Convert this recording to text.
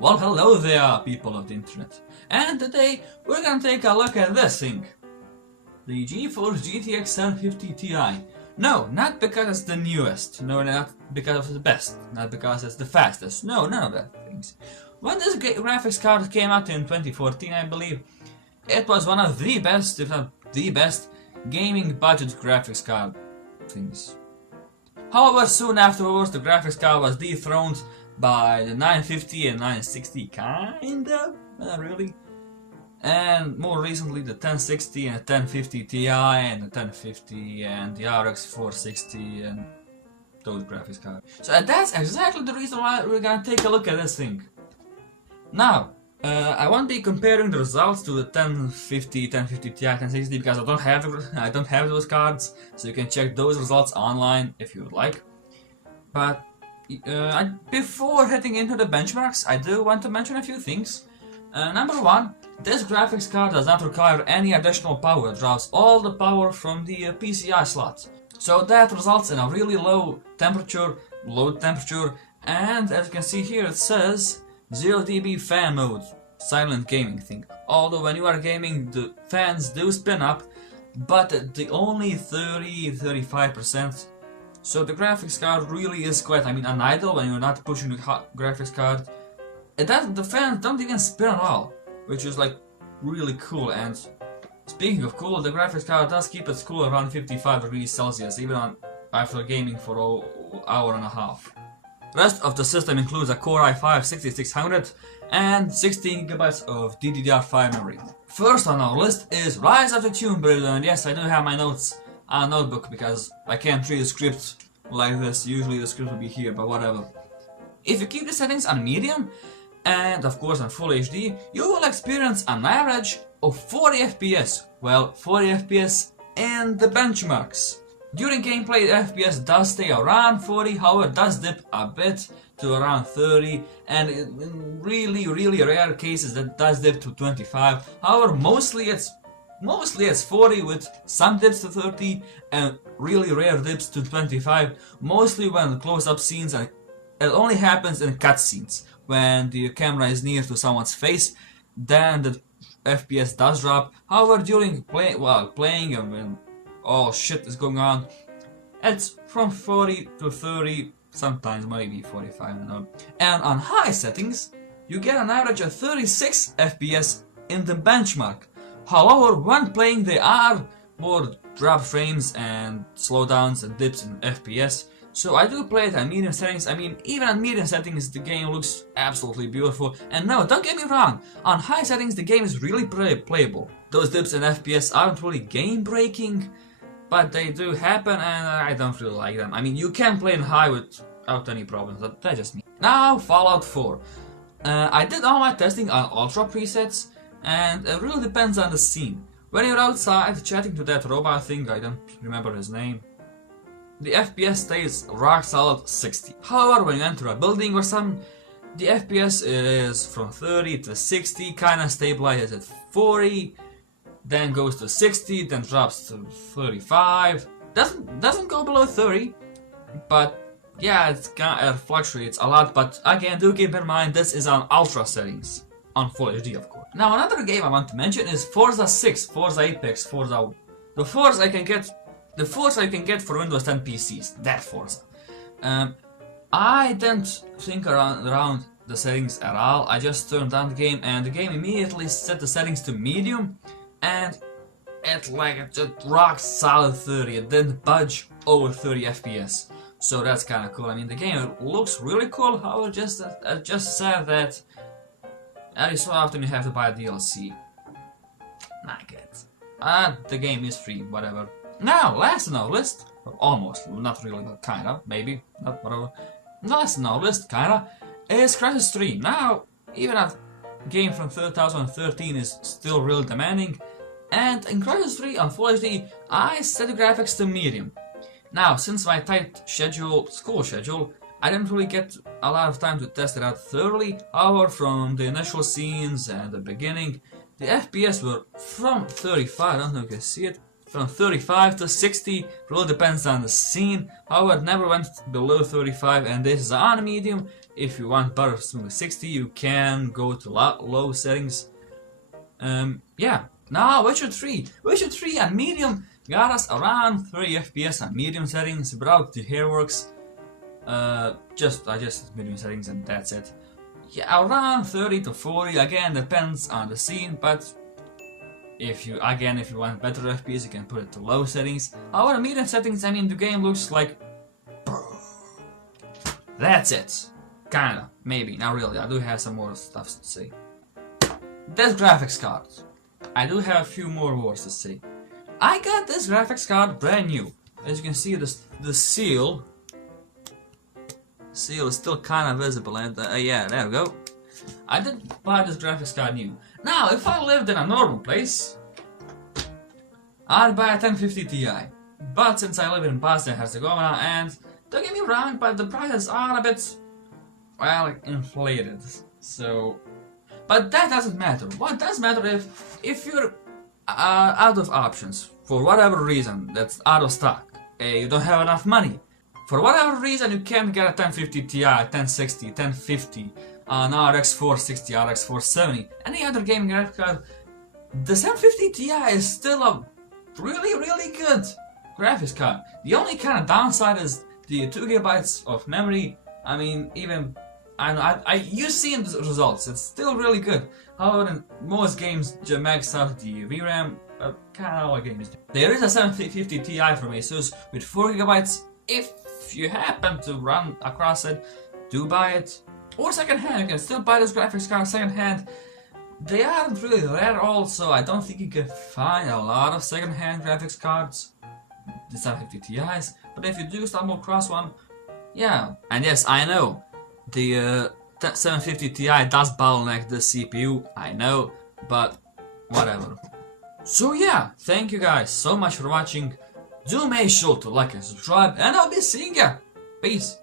Well, hello there, people of the internet. And today we're gonna take a look at this thing. The GeForce GTX 1050 Ti. No, not because it's the newest. No, not because it's the best. Not because it's the fastest. No, none of that things. When this graphics card came out in 2014, I believe, it was one of the best, if not the best, gaming budget graphics card things. However, soon afterwards, the graphics card was dethroned by the 950 and 960, kinda, not really. And more recently, the 1060 and the 1050 Ti and the 1050 and the RX 460 and those graphics cards. So that's exactly the reason why we're gonna take a look at this thing. Now, I won't be comparing the results to the 1050 Ti, 1060 because I don't have those cards, so you can check those results online if you would like. But before heading into the benchmarks, I do want to mention a few things. Number one, this graphics card does not require any additional power. It draws all the power from the PCI slot. So that results in a really low temperature, and as you can see here it says 0 dB fan mode, silent gaming thing. Although when you are gaming the fans do spin up, but the only 30-35%. So the graphics card really is quite, an idle when you're not pushing the graphics card. The fans don't even spin at all, which is like really cool. And speaking of cool, the graphics card does keep its cool around 55 degrees Celsius, even after gaming for an hour and a half. Rest of the system includes a Core i5-6600 and 16 GB of DDR5 memory. First on our list is Rise of the Tomb Raider, and yes, I do have my notes on a notebook because I can't read a script like this. Usually the script will be here, but whatever. If you keep the settings on medium, and of course on full HD, you will experience an average of 40 FPS. Well, 40 FPS in the benchmarks. During gameplay, the FPS does stay around 40, however it does dip a bit to around 30, and in really rare cases that does dip to 25. However, mostly it's 40 with some dips to 30 and really rare dips to 25, mostly when close-up scenes, and it only happens in cutscenes. When the camera is near to someone's face, then the FPS does drop. However, during playing and when all shit is going on, it's from 40 to 30, sometimes maybe 45, I don't know. And on high settings, you get an average of 36 FPS in the benchmark. However, when playing there are more drop frames and slowdowns and dips in FPS, so I do play it at medium settings. Even at medium settings the game looks absolutely beautiful. And no, don't get me wrong, on high settings the game is really playable. Those dips in FPS aren't really game breaking, but they do happen and I don't really like them. You can play in high without any problems, that's just me. Now, Fallout 4. I did all my testing on Ultra presets, and it really depends on the scene. When you're outside chatting to that robot thing, I don't remember his name, the FPS stays rock solid 60. However, when you enter a building or something, the FPS is from 30 to 60, kinda stabilizes at 40, then goes to 60, then drops to 35. Doesn't go below 30, but yeah, it fluctuates a lot. But again, do keep in mind this is on ultra settings, on full HD of course. Now another game I want to mention is Forza 6, Forza Apex, the Forza I can get for Windows 10 PCs, that Forza. I didn't think around the settings at all. I just turned on the game and the game immediately set the settings to medium, and it just rock solid 30. It didn't budge over 30 FPS. So that's kind of cool. The game looks really cool. However, just sad that every so often you have to buy a DLC. Not good. The game is free, whatever. Now, last on our list, almost, not really, but kinda, maybe, not whatever. Last on our list, kinda, is Crysis 3. Now, even a game from 2013 is still really demanding, and in Crysis 3 on Full HD, I set the graphics to medium. Now, since my tight school schedule, I didn't really get a lot of time to test it out thoroughly. However, from the initial scenes and the beginning, the FPS were from 35, I don't know if you can see it, from 35 to 60, really depends on the scene. However, it never went below 35, and this is on medium. If you want better smooth 60, you can go to low settings. Yeah. Now Witcher 3. Witcher 3 on medium got us around 30 FPS on medium settings without the hairworks. I just medium settings and that's it. Yeah, around 30 to 40, again depends on the scene, but if you want better FPS, you can put it to low settings. However, medium settings, I mean, the game looks like... That's it. Kinda, maybe, not really. I do have some more stuff to say. This graphics card. I do have a few more words to say. I got this graphics card brand new. As you can see, the seal is still kind of visible, and yeah, there we go. I did buy this graphics card new. Now, if I lived in a normal place, I'd buy a 1050 Ti. But since I live in Bosnia and Herzegovina, and don't get me wrong, but the prices are a bit, well, inflated. So, but that doesn't matter. What does matter if you're out of options for whatever reason, that's out of stock, you don't have enough money. For whatever reason, you can't get a 1050 Ti, 1060, 1050, an RX 460, RX 470, any other gaming graphics card. The 750 Ti is still a really good graphics card. The only kind of downside is the 2GB of memory. I mean, even you see in the results, it's still really good. However, in most games just max out the VRAM. Kind of all games. There is a 750 Ti from Asus with 4GB. If you happen to run across it, do buy it. Or secondhand, you can still buy this graphics card secondhand. They aren't really rare also. I don't think you can find a lot of secondhand graphics cards, the 750 Ti's. But if you do stumble across one, yeah. And yes, I know the 750 Ti does bottleneck the CPU. I know, but whatever. So yeah, thank you guys so much for watching. Do make sure to like and subscribe, and I'll be seeing ya. Peace.